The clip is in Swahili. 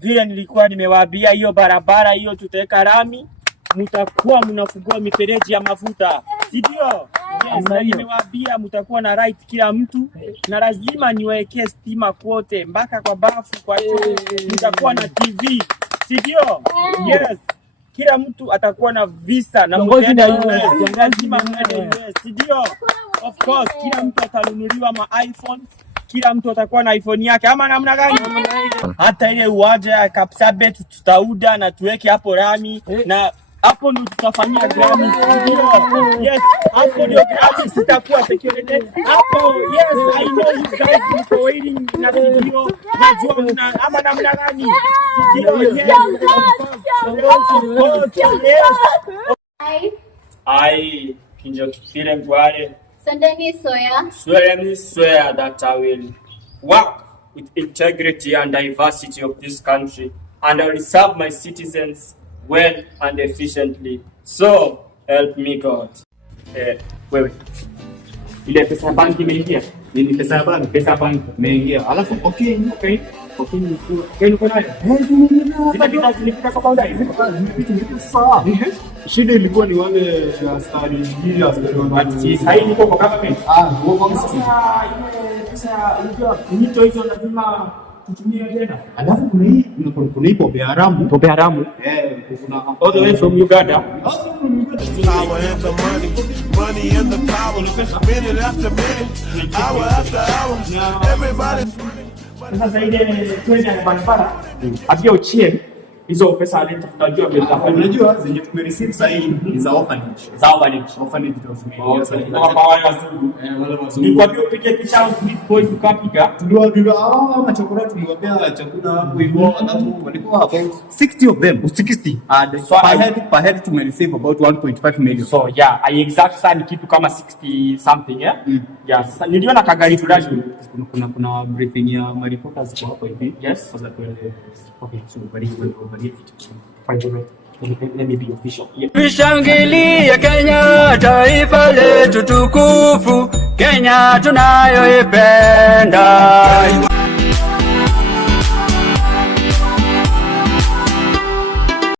Vile nilikuwa nimewaambia, hiyo barabara hiyo tutaweka rami, mtakuwa mnafungua mifereji ya mafuta, si ndio? Yes, nimewaambia mtakuwa na right kila mtu, na lazima niwekee stima kwote mpaka kwa bafu, kwa hiyo mtakuwa na TV, si ndio? Yes, kila mtu atakuwa na visa na mtaenda US, lazima mwende US, si ndio? Of course, kila mtu atanunuliwa ma iPhone, kila mtu atakuwa na iPhone yake, ama namna gani? Hata ile uwanja ya Kapsabet tutauda na tuweke hapo rami, na hapo ndio tutafanyia Grammy studio. Yes, hapo ndio Grammy sitakuwa security. Hapo, yes, I know you guys are waiting na studio. Najua mna ama namna gani? Studio, yes. I Kinjokitile Ngwale. Solemnly swear that I will work with integrity and diversity of this country, and I will serve my citizens well and efficiently. So help me God. Wewe. Ile pesa banki imeingia? Nini pesa ya banki? Pesa banki imeingia. Alafu okay. Niko nayo. Zilipita kwa kwanza hizi. Zilipita sawa. Shida ilikuwa ni wale askari hii askari. Sasa niko kwa government. Kwa sasa ile pesa unajua hizo lazima kutumia tena. Alafu kuna hii pombe haramu. Pombe haramu? Kuna all the way from Uganda. Power and the money and the power. Minute after minute, hour after hour. Everybody. Sasa ile twende ya barabara. Apia uchie hizo pesa aleta tutajua bila. Unajua zenye tumereceive sasa hii ni za orphanage. Orphanage ndio sasa. Kwa wale wazungu. Ni kwa hiyo upige picha Sweet Boys ukapiga. Tuliwa machokora tuliwapea chakula hapo hivyo, alafu walikuwa hapo 60 of them. 60. So per head tumereceive about 1.5 million. So yeah, I exact sana kitu kama 60 something, yeah. Yeah, sasa niliona kagari fulani kuna briefing ya reporters kwa hapo hivi. Yes, sasa tuende. Okay, so let me be official. Tushangilie Kenya, taifa letu tukufu, Kenya tunayoipenda.